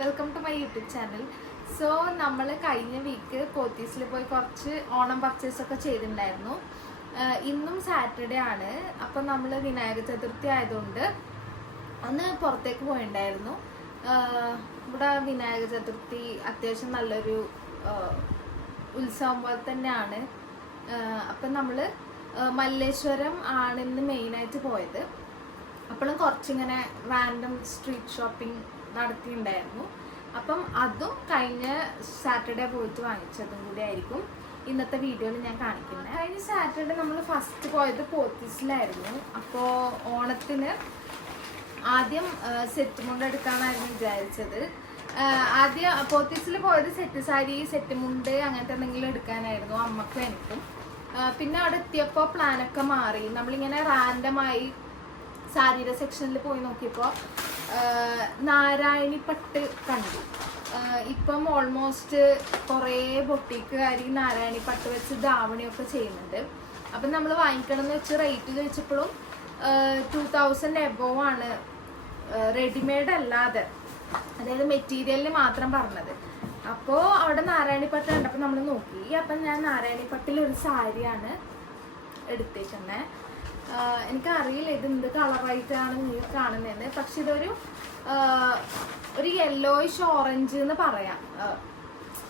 Welcome to my YouTube channel. So നമ്മൾ കഴിഞ്ഞ week പോത്തീസിൽ പോയി കുറച്ച് ഓണം പർച്ചേസ് ഒക്കെ ചെയ്തിട്ടുണ്ടായിരുന്നു. ഇന്നും സാറ്റർഡേ ആണ്. അപ്പം നമ്മൾ വിനായക ചതുർത്ഥി ആയതുകൊണ്ട് ഒന്ന് പുറത്തേക്ക് പോയിണ്ടായിരുന്നു. ഇവിടെ വിനായക ചതുർത്ഥി അത്യാവശ്യം നല്ലൊരു ഉത്സവം പോലെ തന്നെയാണ്. അപ്പം നമ്മൾ മല്ലേശ്വരം ആണ് ഇന്ന് മെയിനായിട്ട് പോയത്. അപ്പോഴും കുറച്ചിങ്ങനെ റാൻഡം സ്ട്രീറ്റ് ഷോപ്പിംഗ് നടത്തിയിട്ടുണ്ടായിരുന്നു. അപ്പം അതും കഴിഞ്ഞ സാറ്റർഡേ പോയിട്ട് വാങ്ങിച്ചതും കൂടി ആയിരിക്കും ഇന്നത്തെ വീഡിയോയിൽ ഞാൻ കാണിക്കുന്നത്. കഴിഞ്ഞ സാറ്റർഡേ നമ്മൾ ഫസ്റ്റ് പോയത് പോത്തീസിലായിരുന്നു. അപ്പോൾ ഓണത്തിന് ആദ്യം സെറ്റ് മുണ്ട് എടുക്കാനായിരുന്നു വിചാരിച്ചത്. ആദ്യം പോത്തീസിൽ പോയത് സെറ്റ് സാരി, സെറ്റ് മുണ്ട് അങ്ങനത്തെ എന്തെങ്കിലും എടുക്കാനായിരുന്നു അമ്മക്കും എനിക്കും. പിന്നെ അവിടെ എത്തിയപ്പോൾ പ്ലാനൊക്കെ മാറി. നമ്മളിങ്ങനെ റാൻഡമായി സാരിയുടെ സെക്ഷനിൽ പോയി നോക്കിയപ്പോൾ നാരായണി പട്ട് കണ്ടു. ഇപ്പം ഓൾമോസ്റ്റ് കുറേ ബൊട്ടീക്കുകാരി നാരായണി പട്ട് വെച്ച് ധാവണിയൊക്കെ ചെയ്യുന്നുണ്ട്. അപ്പം നമ്മൾ വാങ്ങിക്കണം എന്ന് വെച്ച് റേറ്റ് ചോദിച്ചപ്പോഴും 2000 എബോവ് ആണ്, റെഡിമെയ്ഡ് അല്ലാതെ, അതായത് മെറ്റീരിയലിന് മാത്രം പറഞ്ഞത്. അപ്പോൾ അവിടെ നാരായണി പട്ട് കണ്ടപ്പോൾ നമ്മൾ നോക്കി. അപ്പം ഞാൻ നാരായണി പട്ടിലൊരു സാരിയാണ് എടുത്തേക്കുന്നത്. എനിക്കറിയില്ല ഇത് എന്ത് കളറായിട്ടാണ് നിങ്ങൾ കാണുന്നതെന്ന്. പക്ഷെ ഇതൊരു യെല്ലോയിഷ് ഓറഞ്ച് എന്ന് പറയാം.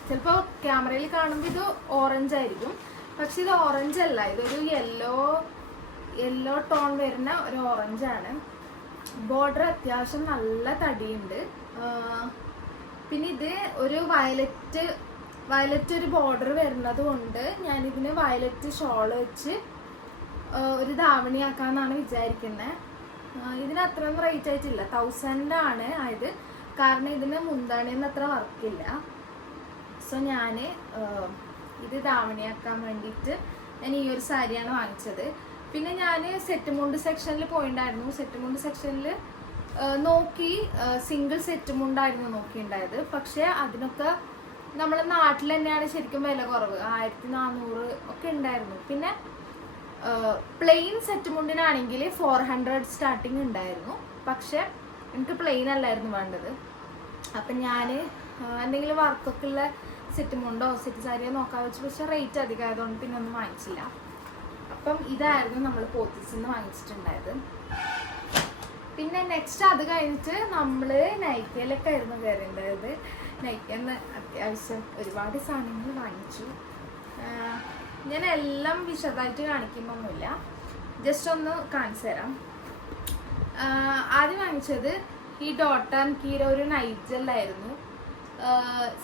ചിലപ്പോൾ ക്യാമറയിൽ കാണുമ്പോൾ ഇത് ഓറഞ്ച് ആയിരിക്കും, പക്ഷെ ഇത് ഓറഞ്ച് അല്ല. ഇതൊരു യെല്ലോ ടോൺ വരുന്ന ഒരു ഓറഞ്ചാണ്. ബോർഡർ അത്യാവശ്യം നല്ല തടിയുണ്ട്. പിന്നെ ഇത് ഒരു വയലറ്റ് ഒരു ബോർഡർ വരുന്നത് കൊണ്ട് ഞാനിതിന് വയലറ്റ് ഷോള് വെച്ച് ഒരു ധാവണിയാക്കാന്നാണ് വിചാരിക്കുന്നത്. ഇതിന് അത്രയൊന്നും റേറ്റ് ആയിട്ടില്ല, 1000 ആണ് ആയത്. കാരണം ഇതിന് മുന്താണിന്ന് അത്ര വർക്കില്ല. സോ ഞാൻ ഇത് ധാവണിയാക്കാൻ വേണ്ടിയിട്ട് ഞാൻ ഈ ഒരു സാരിയാണ് വാങ്ങിച്ചത്. പിന്നെ ഞാൻ സെറ്റ് മുണ്ട് സെക്ഷനിൽ പോയിണ്ടായിരുന്നു. സെറ്റ് മുണ്ട് സെക്ഷനിൽ നോക്കി, സിംഗിൾ സെറ്റ് മുണ്ടായിരുന്നു നോക്കിയിട്ടുണ്ടായത്. പക്ഷെ അതിനൊക്കെ നമ്മളെ നാട്ടിൽ തന്നെയാണ് ശരിക്കും വില കുറവ്, 1400 ഒക്കെ ഉണ്ടായിരുന്നു. പിന്നെ പ്ലെയിൻ സെറ്റ് മുണ്ടിനാണെങ്കിൽ 400 സ്റ്റാർട്ടിങ് ഉണ്ടായിരുന്നു. പക്ഷെ എനിക്ക് പ്ലെയിൻ അല്ലായിരുന്നു വേണ്ടത്. അപ്പം ഞാൻ എന്തെങ്കിലും വർക്കൊക്കെ ഉള്ള സെറ്റ് മുണ്ടോ സെറ്റ് സാരിയോ നോക്കാൻ വെച്ചു. പക്ഷെ റേറ്റ് അധികമായതുകൊണ്ട് പിന്നെ ഒന്നും വാങ്ങിച്ചില്ല. അപ്പം ഇതായിരുന്നു നമ്മൾ പോത്തീസിൽ നിന്ന് വാങ്ങിച്ചിട്ടുണ്ടായത്. പിന്നെ നെക്സ്റ്റ് അത് കഴിഞ്ഞിട്ട് നമ്മൾ നൈക്കയിലൊക്കെ ആയിരുന്നു കയറിയിട്ടുണ്ടായത്. നൈക്കന്ന് അത്യാവശ്യം ഒരുപാട് സാധനങ്ങൾ വാങ്ങിച്ചു. ഞാൻ എല്ലാം വിശദമായിട്ട് കാണിക്കുമ്പൊന്നുമില്ല, ജസ്റ്റ് ഒന്ന് കാണിച്ചു തരാം. ആദ്യം വാങ്ങിച്ചത് ഈ ഡോട്ട് ആൻഡ് കീര ഒരു നൈറ്റ് ജെല്ലായിരുന്നു.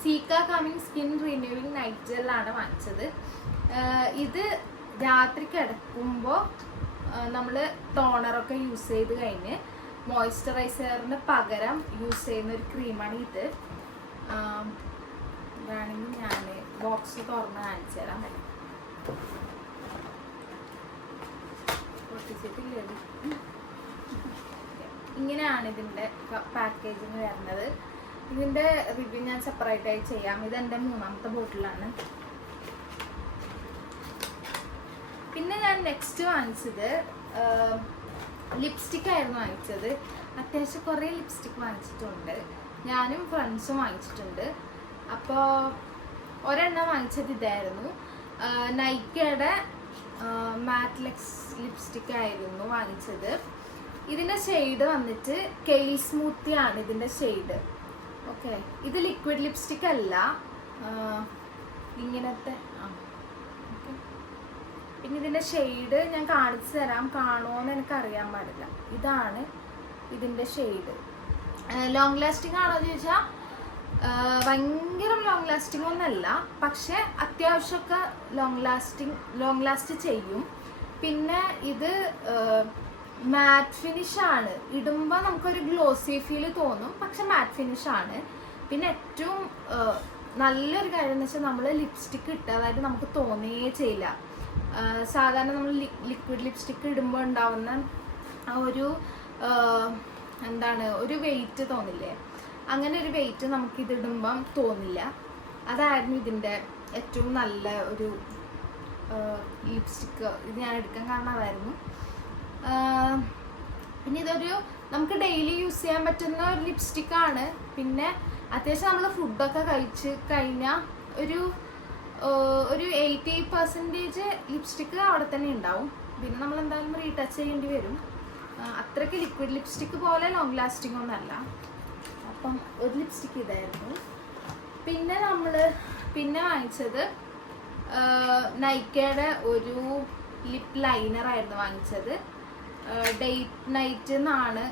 Cica calming skin renewing night ജെല്ലാണ് വാങ്ങിച്ചത്. ഇത് രാത്രി കിടക്കുമ്പോൾ നമ്മൾ ടോണറൊക്കെ യൂസ് ചെയ്ത് കഴിഞ്ഞ് മോയ്സ്ചറൈസറിന് പകരം യൂസ് ചെയ്യുന്ന ഒരു ക്രീമാണ് ഇത്. ഇതാണെങ്കിൽ ഞാൻ ബോക്സ് തുറന്ന് കാണിച്ചു തരാം. ഇങ്ങനെയാണ് ഇതിൻ്റെ പാക്കേജിങ് വരുന്നത്. ഇതിൻ്റെ റിവ്യൂ ഞാൻ സെപ്പറേറ്റ് ആയി ചെയ്യാം. ഇതെൻ്റെ 3ാമത്തെ ബോട്ടിലാണ്. പിന്നെ ഞാൻ നെക്സ്റ്റ് വാങ്ങിച്ചത് ലിപ്സ്റ്റിക് ആയിരുന്നു വാങ്ങിച്ചത്. അത്യാവശ്യം കുറേ ലിപ്സ്റ്റിക് വാങ്ങിച്ചിട്ടുണ്ട്. ഞാനും ഫ്രണ്ട്സും വാങ്ങിച്ചിട്ടുണ്ട്. അപ്പോൾ ഒരെണ്ണം വാങ്ങിച്ചത് ഇതായിരുന്നു. നൈക്കയുടെ മാറ്റ്ലെക്സ് ലിപ്സ്റ്റിക് ആയിരുന്നു വാങ്ങിച്ചത്. ഇതിൻ്റെ ഷെയ്ഡ് വന്നിട്ട് കെയിൽ സ്മൂത്തി ആണ് ഇതിൻ്റെ ഷെയ്ഡ്. ഓക്കെ, ഇത് ലിക്വിഡ് ലിപ്സ്റ്റിക് അല്ല, ഇങ്ങനത്തെ. പിന്നെ ഇതിൻ്റെ ഷെയ്ഡ് ഞാൻ കാണിച്ചു തരാം, കാണുമോയെന്ന് എനിക്കറിയാൻ പാടില്ല. ഇതാണ് ഇതിൻ്റെ ഷെയ്ഡ്. ലോങ് ലാസ്റ്റിംഗ് ആണോ എന്ന് ചോദിച്ചാൽ ഭയങ്കര ലോങ് ലാസ്റ്റിംഗ് ഒന്നല്ല, പക്ഷെ അത്യാവശ്യമൊക്കെ ലോങ് ലാസ്റ്റ് ചെയ്യും. പിന്നെ ഇത് മാറ്റ് ഫിനിഷ് ആണ്. ഇടുമ്പോൾ നമുക്കൊരു ഗ്ലോസി ഫീൽ തോന്നും, പക്ഷെ മാറ്റ് ഫിനിഷ് ആണ്. പിന്നെ ഏറ്റവും നല്ലൊരു കാര്യം എന്ന് വെച്ചാൽ നമ്മൾ ലിപ്സ്റ്റിക്ക് ഇട്ട്, അതായത് നമുക്ക് തോന്നുകയേ ചെയ്യില്ല. സാധാരണ നമ്മൾ ലിക്വിഡ് ലിപ്സ്റ്റിക്ക് ഇടുമ്പോൾ ഉണ്ടാവുന്ന ആ ഒരു ഒരു വെയിറ്റ് തോന്നില്ലേ, അങ്ങനെ ഒരു വെയിറ്റ് നമുക്കിതിടുമ്പം തോന്നില്ല. അതായിരുന്നു ഇതിൻ്റെ ഏറ്റവും നല്ല ഒരു ലിപ്സ്റ്റിക്ക്. ഇത് ഞാൻ എടുക്കാൻ കാരണം അതായിരുന്നു. പിന്നെ ഇതൊരു നമുക്ക് ഡെയിലി യൂസ് ചെയ്യാൻ പറ്റുന്ന ഒരു ലിപ്സ്റ്റിക്കാണ്. പിന്നെ അത്യാവശ്യം നമ്മൾ ഫുഡൊക്കെ കഴിച്ച് കഴിഞ്ഞാൽ ഒരു 80% ലിപ്സ്റ്റിക്ക് അവിടെ തന്നെ ഉണ്ടാവും. പിന്നെ നമ്മൾ എന്തായാലും റീടച്ച് ചെയ്യേണ്ടി വരും. അത്രയ്ക്ക് ലിക്വിഡ് ലിപ്സ്റ്റിക്ക് പോലെ ലോങ് ലാസ്റ്റിംഗ് ഒന്നല്ല. അപ്പം ഒരു ലിപ്സ്റ്റിക്ക് ഇതായിരുന്നു. പിന്നെ വാങ്ങിച്ചത് നൈക്കയുടെ ഒരു ലിപ് ലൈനർ ആയിരുന്നു വാങ്ങിച്ചത്. ഡേറ്റ് നൈറ്റ് എന്നാണ്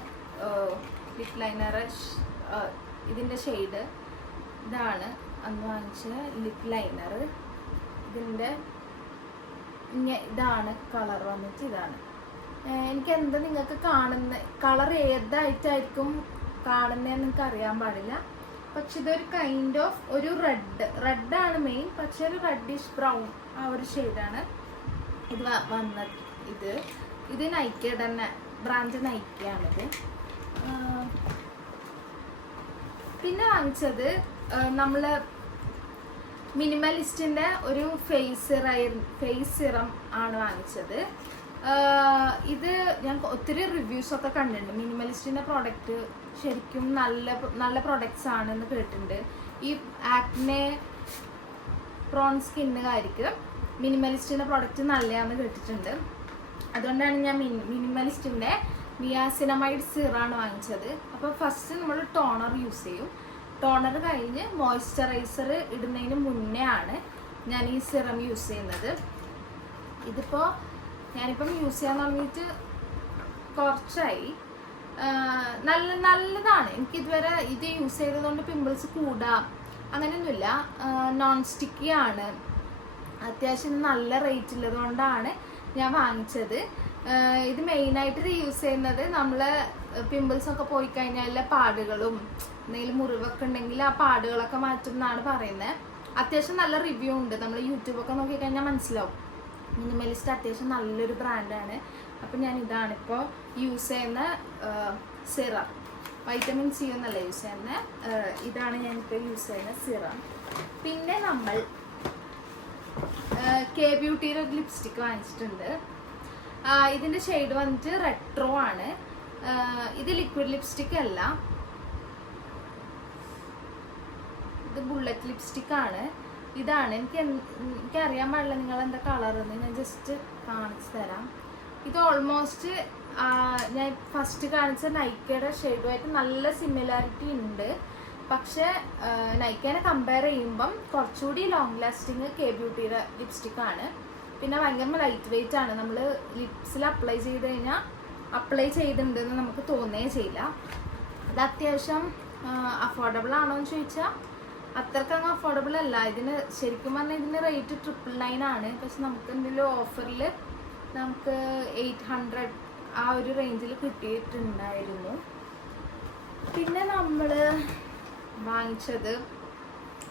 ലിപ് ലൈനർ. ഇതിൻ്റെ ഷെയ്ഡ് ഇതാണ് അന്ന് വാങ്ങിച്ച ലിപ് ലൈനർ. ഇതിൻ്റെ ഇതാണ് കളർ വന്നിട്ട് ഇതാണ്. എനിക്ക് എന്താ നിങ്ങൾക്ക് കാണുന്ന കളർ ഏതായിട്ടായിരിക്കും കാണുന്നതെന്ന് നിങ്ങൾക്ക് അറിയാൻ പാടില്ല. പക്ഷെ ഇതൊരു കൈൻഡ് ഓഫ് ഒരു റെഡാണ് മെയിൻ, പക്ഷെ ഒരു റെഡിഷ് ബ്രൗൺ ആ ഒരു ഷെയ്ഡാണ് ഇത് വന്നത്. ഇത് നൈക്കയുടെ തന്നെ ബ്രാൻഡ് നൈക്കയാണിത്. പിന്നെ വാങ്ങിച്ചത് നമ്മൾ മിനിമലിസ്റ്റിൻ്റെ ഒരു ഫേസ് സിറം ആണ് വാങ്ങിച്ചത്. ഇത് ഞാൻ ഒത്തിരി റിവ്യൂസൊക്കെ കണ്ടിട്ടുണ്ട്. മിനിമലിസ്റ്റിൻ്റെ പ്രോഡക്റ്റ് ശരിക്കും നല്ല പ്രൊഡക്ട്സ് ആണെന്ന് കേട്ടിട്ടുണ്ട്. ഈ ആക്നെ പ്രോൺ സ്കിന്നുകാർക്ക് മിനിമലിസ്റ്റിൻ്റെ പ്രോഡക്റ്റ് നല്ലതാണെന്ന് കേട്ടിട്ടുണ്ട്. അതുകൊണ്ടാണ് ഞാൻ മിനിമലിസ്റ്റിൻ്റെ നിയാസിനമൈഡ് സിറാണ് വാങ്ങിച്ചത്. അപ്പോൾ ഫസ്റ്റ് നമ്മൾ ടോണർ യൂസ് ചെയ്യും. ടോണർ കഴിഞ്ഞ് മോയ്സ്ചറൈസർ ഇടുന്നതിന് മുന്നേ ആണ് ഞാൻ ഈ സിറം യൂസ് ചെയ്യുന്നത്. ഞാനിപ്പം യൂസ് ചെയ്യാൻ തുടങ്ങിയിട്ട് കുറച്ചായി. നല്ലതാണ്. എനിക്കിതുവരെ ഇത് യൂസ് ചെയ്തതുകൊണ്ട് പിമ്പിൾസ് കൂടാം അങ്ങനെയൊന്നുമില്ല. നോൺ സ്റ്റിക്കി ആണ്. അത്യാവശ്യം നല്ല റേറ്റ് ഉള്ളതുകൊണ്ടാണ് ഞാൻ വാങ്ങിച്ചത്. ഇത് മെയിനായിട്ട് യൂസ് ചെയ്യുന്നത് നമ്മൾ പിമ്പിൾസൊക്കെ പോയി കഴിഞ്ഞാൽ പാടുകളും എന്തെങ്കിലും മുറിവൊക്കെ ഉണ്ടെങ്കിൽ ആ പാടുകളൊക്കെ മാറ്റും എന്നാണ് പറയുന്നത്. അത്യാവശ്യം നല്ല റിവ്യൂ ഉണ്ട്. നമ്മൾ യൂട്യൂബൊക്കെ നോക്കിക്കഴിഞ്ഞാൽ മനസ്സിലാവും. മിനിമലിസ്റ്റ് അത്യാവശ്യം നല്ലൊരു ബ്രാൻഡാണ്. അപ്പം ഞാൻ ഇതാണിപ്പോൾ യൂസ് ചെയ്യുന്ന സിറം. വൈറ്റമിൻ സി ഒന്നല്ല യൂസ് ചെയ്യുന്നത്. ഇതാണ് ഞാനിപ്പോൾ യൂസ് ചെയ്യുന്ന സിറം. പിന്നെ നമ്മൾ കെ ബ്യൂട്ടിയുടെ ഒരു ലിപ്സ്റ്റിക്ക് വാങ്ങിച്ചിട്ടുണ്ട്. ഇതിൻ്റെ ഷെയ്ഡ് വന്നിട്ട് റെട്രോ ആണ്. ഇത് ലിക്വിഡ് ലിപ്സ്റ്റിക് അല്ല, ഇത് ബുള്ളറ്റ് ലിപ്സ്റ്റിക് ആണ്. ഇതാണ് എനിക്കറിയാൻ പാടില്ല നിങ്ങൾ എന്താ കളറെന്ന്. ഞാൻ ജസ്റ്റ് കാണിച്ചു തരാം. ഇത് ഓൾമോസ്റ്റ് ഞാൻ ഫസ്റ്റ് കാണിച്ച നൈക്കയുടെ ഷെയ്ഡുമായിട്ട് നല്ല സിമിലാരിറ്റി ഉണ്ട്. പക്ഷെ നൈക്കേനെ കമ്പയർ ചെയ്യുമ്പം കുറച്ചുകൂടി ലോങ് ലാസ്റ്റിങ് കെ ബ്യൂട്ടിയുടെ ലിപ്സ്റ്റിക്കാണ്. പിന്നെ ഭയങ്കര ലൈറ്റ് വെയിറ്റ് ആണ്. നമ്മൾ ലിപ്സിൽ അപ്ലൈ ചെയ്ത് കഴിഞ്ഞാൽ അപ്ലൈ ചെയ്തിട്ടുണ്ടെന്ന് നമുക്ക് തോന്നുകയേ ചെയ്യില്ല. അത് അത്യാവശ്യം അഫോർഡബിൾ ആണോ എന്ന് ചോദിച്ചാൽ അത്രക്കങ്ങ് അഫോർഡബിൾ അല്ല. ഇതിന് ശരിക്കും പറഞ്ഞാൽ ഇതിന് റേറ്റ് 999 ആണ്. പക്ഷെ നമുക്ക് എന്തെങ്കിലും ഓഫറിൽ നമുക്ക് 800 ആ ഒരു റേഞ്ചിൽ കിട്ടിയിട്ടുണ്ടായിരുന്നു. പിന്നെ നമ്മൾ വാങ്ങിച്ചത്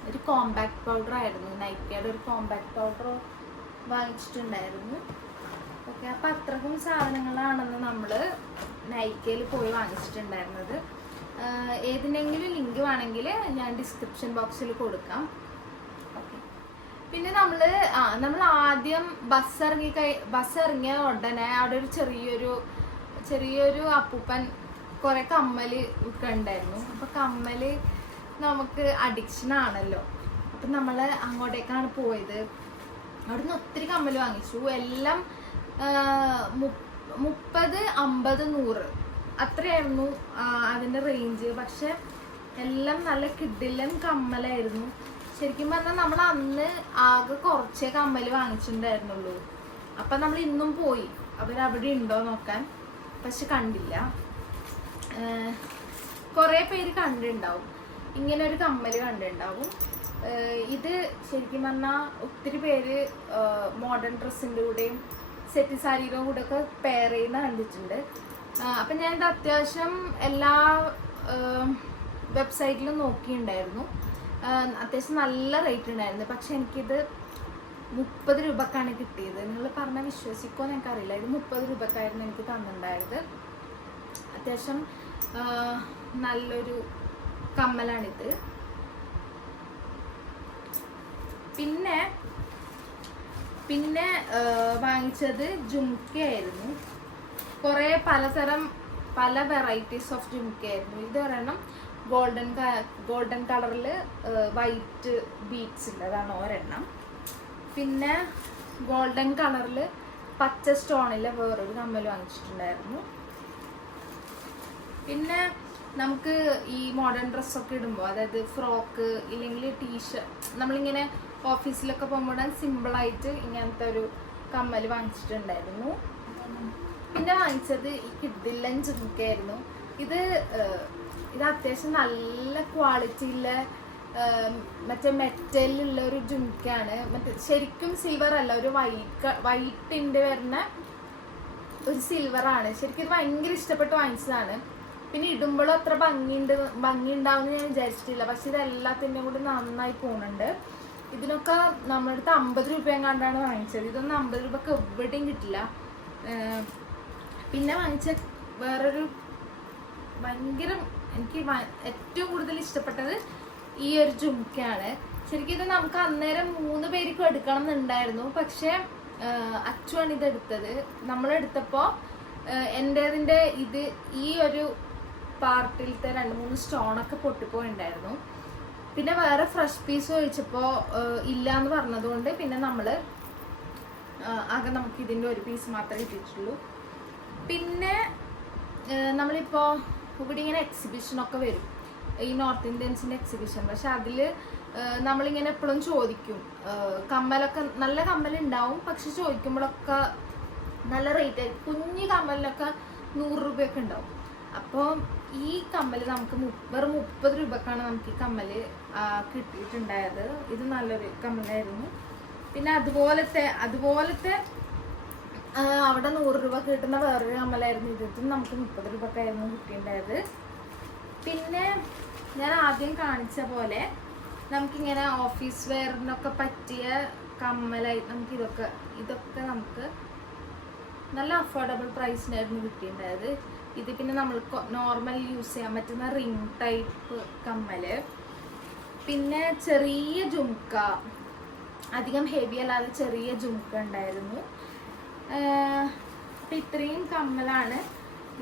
ഒരു കോമ്പാക്ട് പൗഡർ ആയിരുന്നു. നൈക്കയുടെ ഒരു കോമ്പാക്ട് പൗഡർ വാങ്ങിച്ചിട്ടുണ്ടായിരുന്നു. ഓക്കെ, അപ്പം അത്രക്കും സാധനങ്ങളാണെന്ന് നമ്മൾ നൈക്കയിൽ പോയി വാങ്ങിച്ചിട്ടുണ്ടായിരുന്നത്. ഏതിനെങ്കിലും ലിങ്ക് വേണമെങ്കിൽ ഞാൻ ഡിസ്ക്രിപ്ഷൻ ബോക്സിൽ കൊടുക്കാം. ഓക്കെ, പിന്നെ നമ്മൾ ആദ്യം ബസ് ഇറങ്ങിയ ഉടനെ അവിടെ ഒരു ചെറിയൊരു അപ്പൂപ്പൻ കുറേ കമ്മൽ വിൽക്കുന്നുണ്ടായിരുന്നു. അപ്പോൾ കമ്മൽ നമുക്ക് അഡിക്ഷൻ ആണല്ലോ. അപ്പം നമ്മൾ അങ്ങോട്ടേക്കാണ് പോയത്. അവിടെ നിന്ന് ഒത്തിരി കമ്മൽ വാങ്ങിച്ചു. എല്ലാം 30, 50, 100 അത്രയായിരുന്നു അതിൻ്റെ റേഞ്ച്. പക്ഷെ എല്ലാം നല്ല കിഡിലൻ കമ്മലായിരുന്നു. ശരിക്കും പറഞ്ഞാൽ നമ്മൾ അന്ന് ആകെ കുറച്ചേ കമ്മൽ വാങ്ങിച്ചിട്ടുണ്ടായിരുന്നുള്ളൂ. അപ്പം നമ്മൾ ഇന്നും പോയി അവരവിടെ ഉണ്ടോ നോക്കാൻ, പക്ഷെ കണ്ടില്ല. കുറേ പേര് കണ്ടിട്ടുണ്ടാവും, ഇങ്ങനെ ഒരു കമ്മൽ കണ്ടിട്ടുണ്ടാവും. ഇത് ശരിക്കും പറഞ്ഞാൽ ഒത്തിരി പേര് മോഡേൺ ഡ്രസ്സിൻ്റെ കൂടെയും സെറ്റ് സാരിയുടെ കൂടെ ഒക്കെ പെയർ ചെയ്യുന്ന കണ്ടിട്ടുണ്ട്. അപ്പം ഞാനിത് അത്യാവശ്യം എല്ലാ വെബ്സൈറ്റിലും നോക്കിയിട്ടുണ്ടായിരുന്നു. അത്യാവശ്യം നല്ല റേറ്റ് ഉണ്ടായിരുന്നു. പക്ഷെ എനിക്കിത് 30 രൂപക്കാണ് കിട്ടിയത്. നിങ്ങൾ പറഞ്ഞാൽ വിശ്വസിക്കുമോ എന്ന് എനിക്കറിയില്ല. ഇത് 30 രൂപക്കായിരുന്നു എനിക്ക് തന്നിട്ടുണ്ടായത്. അത്യാവശ്യം നല്ലൊരു കമ്മലാണിത്. പിന്നെ വാങ്ങിച്ചത് ജുംക്കയായിരുന്നു. കുറേ പല വെറൈറ്റീസ് ഓഫ് ജുംക്കയായിരുന്നു. ഇത് ഒരെണ്ണം ഗോൾഡൻ കളറിൽ വൈറ്റ് ബീഡ്സ് ഉണ്ട്, അതാണ് ഒരെണ്ണം. പിന്നെ ഗോൾഡൻ കളറിൽ പച്ച സ്റ്റോണിൽ വേറൊരു കമ്മൽ വാങ്ങിച്ചിട്ടുണ്ടായിരുന്നു. പിന്നെ നമുക്ക് ഈ മോഡേൺ ഡ്രസ്സൊക്കെ ഇടുമ്പോൾ, അതായത് ഫ്രോക്ക് ഇല്ലെങ്കിൽ ടീഷർട്ട്, നമ്മളിങ്ങനെ ഓഫീസിലൊക്കെ പോകുമ്പോൾ സിമ്പിളായിട്ട് ഇങ്ങനത്തെ ഒരു കമ്മൽ വാങ്ങിച്ചിട്ടുണ്ടായിരുന്നു. പിന്നെ വാങ്ങിച്ചത് ഈ കിഡിലൻ ജുംക്കയായിരുന്നു. ഇത് അത്യാവശ്യം നല്ല ക്വാളിറ്റിയുള്ള മറ്റേ മെറ്റലിലുള്ള ഒരു ജുംക്കയാണ്. മറ്റേ ശരിക്കും സിൽവർ അല്ല, ഒരു വൈറ്റിൻ്റെ വരുന്ന ഒരു സിൽവറാണ്. ശരിക്കും ഇത് ഭയങ്കര ഇഷ്ടപ്പെട്ട് വാങ്ങിച്ചതാണ്. പിന്നെ ഇടുമ്പോഴും അത്ര ഭംഗി ഉണ്ടാവുമെന്ന് ഞാൻ വിചാരിച്ചിട്ടില്ല. പക്ഷെ ഇത് എല്ലാത്തിൻ്റെയും കൂടി നന്നായി പോകുന്നുണ്ട്. ഇതിനൊക്കെ നമ്മുടെ അടുത്ത് 50 രൂപയും കണ്ടാണ് വാങ്ങിച്ചത്. ഇതൊന്നും 50 രൂപക്ക് എവിടെയും കിട്ടില്ല. പിന്നെ വാങ്ങിച്ച വേറൊരു ഭയങ്കര എനിക്ക് ഏറ്റവും കൂടുതൽ ഇഷ്ടപ്പെട്ടത് ഈ ഒരു ജുംക്കയാണ്. ശരിക്കും ഇത് നമുക്ക് അന്നേരം 3 പേർക്കും എടുക്കണം എന്നുണ്ടായിരുന്നു. പക്ഷെ അച്ചുവാണ് ഇത് എടുത്തത്. നമ്മളെടുത്തപ്പോൾ എൻ്റെതിൻ്റെ ഇത് ഈ ഒരു പാർട്ടിലത്തെ 2-3 സ്റ്റോണൊക്കെ പൊട്ടിപ്പോയിണ്ടായിരുന്നു. പിന്നെ വേറെ ഫ്രഷ് പീസ് ചോദിച്ചപ്പോൾ ഇല്ല എന്ന് പറഞ്ഞതുകൊണ്ട് പിന്നെ നമ്മൾ ആകെ നമുക്ക് ഇതിൻ്റെ ഒരു പീസ് മാത്രമേ കിട്ടിയിട്ടുള്ളൂ. പിന്നെ നമ്മളിപ്പോൾ ഇവിടെ ഇങ്ങനെ എക്സിബിഷനൊക്കെ വരും, ഈ നോർത്ത് ഇന്ത്യൻസിൻ്റെ എക്സിബിഷൻ. പക്ഷെ അതിൽ നമ്മളിങ്ങനെ എപ്പോഴും ചോദിക്കും, കമ്മലൊക്കെ നല്ല കമ്മലുണ്ടാവും, പക്ഷെ ചോദിക്കുമ്പോഴൊക്കെ നല്ല റേറ്റ് ആയിരിക്കും. കുഞ്ഞു കമ്മലിനൊക്കെ 100 രൂപയൊക്കെ ഉണ്ടാവും. അപ്പോൾ ഈ കമ്മൽ നമുക്ക് വെറും 30 രൂപക്കാണ് നമുക്ക് ഈ കമ്മൽ കിട്ടിയിട്ടുണ്ടായത്. ഇത് നല്ലൊരു കമ്മലായിരുന്നു. പിന്നെ അതുപോലത്തെ അവിടെ 100 രൂപ കിട്ടുന്ന വേറൊരു കമ്മലായിരുന്നു. ഇതും നമുക്ക് 30 രൂപക്കായിരുന്നു കിട്ടിയിട്ടുണ്ടായത്. പിന്നെ ഞാൻ ആദ്യം കാണിച്ച പോലെ നമുക്കിങ്ങനെ ഓഫീസ് വെയറിനൊക്കെ പറ്റിയ കമ്മലായി നമുക്ക് ഇതൊക്കെ നമുക്ക് നല്ല അഫോർഡബിൾ പ്രൈസിനായിരുന്നു കിട്ടിയിട്ടുണ്ടായത്. ഇത് പിന്നെ നമ്മൾ നോർമൽ യൂസ് ചെയ്യാൻ പറ്റുന്ന റിംഗ് ടൈപ്പ് കമ്മല്. പിന്നെ ചെറിയ ജുംക്ക, അധികം ഹെവി അല്ലാതെ ചെറിയ ജുംക്ക ഉണ്ടായിരുന്നു. അപ്പം ഇത്രയും കമ്മലാണ്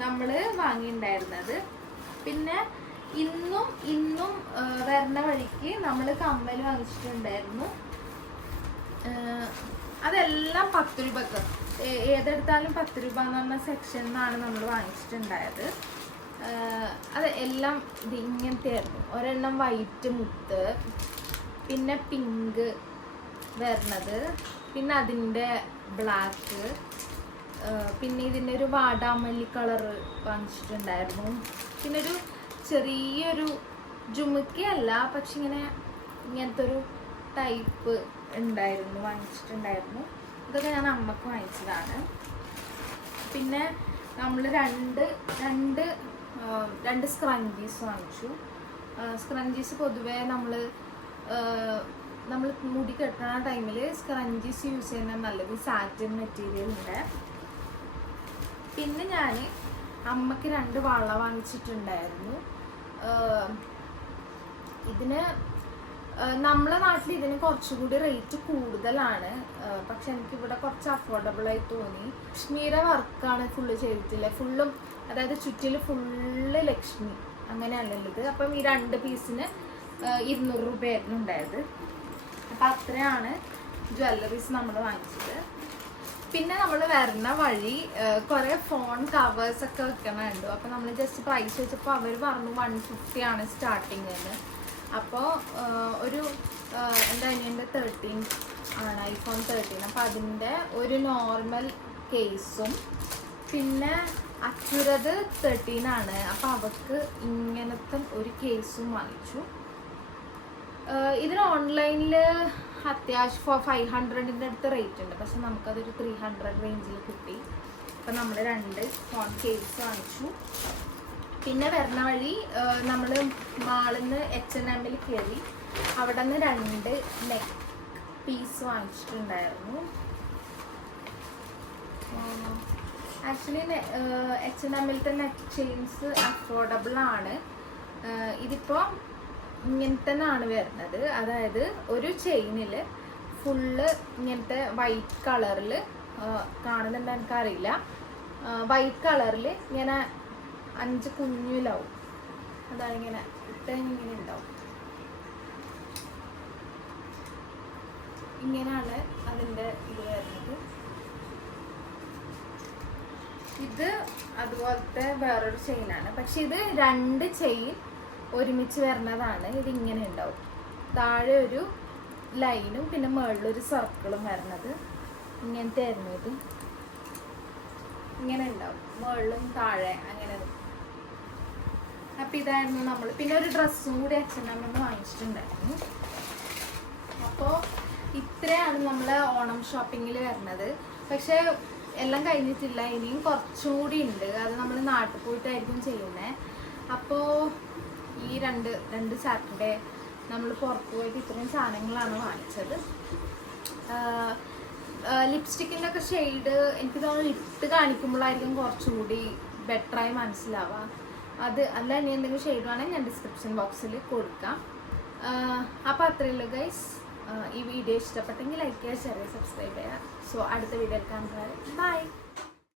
നമ്മൾ വാങ്ങിയിട്ടുണ്ടായിരുന്നത്. പിന്നെ ഇന്നും വരുന്ന വഴിക്ക് നമ്മൾ കമ്മൽ വാങ്ങിച്ചിട്ടുണ്ടായിരുന്നു. അതെല്ലാം 10 രൂപക്ക്, ഏതെടുത്താലും 10 രൂപ എന്ന് പറഞ്ഞ സെക്ഷനിൽ നിന്നാണ് നമ്മൾ വാങ്ങിച്ചിട്ടുണ്ടായത്. അത് എല്ലാം ഇത് ഇങ്ങനത്തെ ആയിരുന്നു. ഒരെണ്ണം വൈറ്റ് മുത്ത്, പിന്നെ പിങ്ക് വരണത്, പിന്നെ അതിൻ്റെ ബ്ലാക്ക്, പിന്നെ ഇതിൻ്റെ ഒരു വാടാമല്ലി കളറ് വാങ്ങിച്ചിട്ടുണ്ടായിരുന്നു. പിന്നെ ഒരു ചെറിയൊരു ജുമുക്കയല്ല, പക്ഷെ ഇങ്ങനത്തെ ഒരു ടൈപ്പ് വാങ്ങിച്ചിട്ടുണ്ടായിരുന്നു. ഇതൊക്കെ ഞാൻ അമ്മക്ക് വാങ്ങിച്ചതാണ്. പിന്നെ നമ്മൾ രണ്ട് സ്ക്രഞ്ചീസ് വാങ്ങിച്ചു. സ്ക്രഞ്ചീസ് പൊതുവേ നമ്മൾ മുടി കെട്ടുന്ന ടൈമിൽ സ്ക്രഞ്ചീസ് യൂസ് ചെയ്യുന്നത് നല്ലത്. സാറ്റിൻ മെറ്റീരിയലുണ്ട്. പിന്നെ ഞാൻ അമ്മക്ക് 2 വള വാങ്ങിച്ചിട്ടുണ്ടായിരുന്നു. ഇതിന് നമ്മളെ നാട്ടിൽ ഇതിന് കുറച്ചുകൂടി റേറ്റ് കൂടുതലാണ്. പക്ഷെ എനിക്കിവിടെ കുറച്ച് അഫോർഡബിളായി തോന്നി. ലക്ഷ്മിയുടെ വർക്കാണ് ഫുള്ള് ചെയ്തിട്ടില്ല. ഫുള്ളും അതായത് ചുറ്റിൽ ഫുള്ള് ലക്ഷ്മി അങ്ങനെയാണുള്ളത്. അപ്പം ഈ 2 പീസിന് 200 രൂപയായിരുന്നു ഉണ്ടായത്. അപ്പം അത്രയാണ് ജ്വല്ലറീസ് നമ്മൾ വാങ്ങിച്ചത്. പിന്നെ നമ്മൾ വരുന്ന വഴി കുറേ ഫോൺ കവേഴ്സൊക്കെ വെക്കണുണ്ട്. അപ്പോൾ നമ്മൾ ജസ്റ്റ് പ്രൈസ് വെച്ചപ്പോൾ അവർ പറഞ്ഞു 150 ആണ് സ്റ്റാർട്ടിങ് എന്ന്. അപ്പോൾ ഒരു എൻ്റെ അനിയൻ്റെ 13 ആണ്, ഐഫോൺ 13. അപ്പോൾ അതിൻ്റെ ഒരു നോർമൽ കേസും പിന്നെ അച്ചുരത് 13 ആണ്. അപ്പോൾ അവർക്ക് ഇങ്ങനത്തെ ഒരു കേസും വാങ്ങിച്ചു. ഇതിന് ഓൺലൈനിൽ അത്യാവശ്യം 500ൻ്റെ അടുത്ത് റേറ്റ് ഉണ്ട്. പക്ഷെ നമുക്കതൊരു 300 റേഞ്ചിൽ കിട്ടി. അപ്പം നമ്മൾ 2 ഫോൺ കേസ് വാങ്ങിച്ചു. പിന്നെ വരുന്ന വഴി നമ്മൾ മാളിൽ നിന്ന് H&Mൽ കയറി അവിടെ നിന്ന് 2 നെക്ക് പീസ് വാങ്ങിച്ചിട്ടുണ്ടായിരുന്നു. ആക്ച്വലി H&Mലത്തെ നെക്ക് ചെയിൻസ് അഫോർഡബിൾ ആണ്. ഇതിപ്പോൾ ഇങ്ങനത്തെ ആണ് വരുന്നത്. അതായത് ഒരു ചെയിനിൽ ഫുള്ള് ഇങ്ങനത്തെ വൈറ്റ് കളറിൽ കാണുന്നുണ്ട്, എനിക്കറിയില്ല. വൈറ്റ് കളറിൽ ഇങ്ങനെ 5 കുഞ്ഞിലാവും. അതാണ് ഇങ്ങനെ ഇട്ട് ഇങ്ങനെ ഉണ്ടാവും. ഇങ്ങനെയാണ് അതിൻ്റെ ഇത് വരുന്നത്. ഇത് അതുപോലത്തെ വേറൊരു ചെയിനാണ്, പക്ഷെ ഇത് 2 ചെയിൻ ഒരുമിച്ച് വരുന്നതാണ്. ഇതിങ്ങനെ ഉണ്ടാവും, താഴെ ഒരു ലൈനും പിന്നെ മുകളിലൊരു സർക്കിളും വരുന്നത്. ഇങ്ങനത്തെ ആയിരുന്നു ഇത്. ഇങ്ങനെ ഉണ്ടാവും, മുകളിലും താഴെ അങ്ങനെ. അപ്പം ഇതായിരുന്നു നമ്മൾ. പിന്നെ ഒരു ഡ്രസ്സും കൂടി അച്ഛനമ്മ വാങ്ങിച്ചിട്ടുണ്ടായിരുന്നു. അപ്പോൾ ഇത്രയാണ് നമ്മൾ ഓണം ഷോപ്പിങ്ങിൽ വരുന്നത്. പക്ഷേ എല്ലാം കഴിഞ്ഞിട്ടില്ല, ഇനിയും കുറച്ചും കൂടി ഉണ്ട്. അത് നമ്മൾ നാട്ടിൽ പോയിട്ടായിരിക്കും ചെയ്യുന്നത്. അപ്പോൾ ഈ രണ്ട് സാറ്റർഡേ നമ്മൾ പുറത്ത് പോയിട്ട് ഇത്രയും സാധനങ്ങളാണ് വാങ്ങിച്ചത്. ലിപ്സ്റ്റിക്കിൻ്റെ ഒക്കെ ഷെയ്ഡ് എനിക്ക് തോന്നുന്നു ഇട്ട് കാണിക്കുമ്പോഴായിരിക്കും കുറച്ചുകൂടി ബെറ്ററായി മനസ്സിലാവുക. അല്ല ഇനി എന്തെങ്കിലും ഷെയ്ഡ് വേണമെങ്കിൽ ഞാൻ ഡിസ്ക്രിപ്ഷൻ ബോക്സിൽ കൊടുക്കാം. അപ്പോൾ അത്രയേ ഉള്ളൂ ഗൈസ്. ഈ വീഡിയോ ഇഷ്ടപ്പെട്ടെങ്കിൽ ലൈക്ക് ചെയ്യുക, ഷെയർ ചെയ്യുക, സബ്സ്ക്രൈബ് ചെയ്യുക. സോ അടുത്ത വീഡിയോയിൽ കാണുന്നത് ബൈ.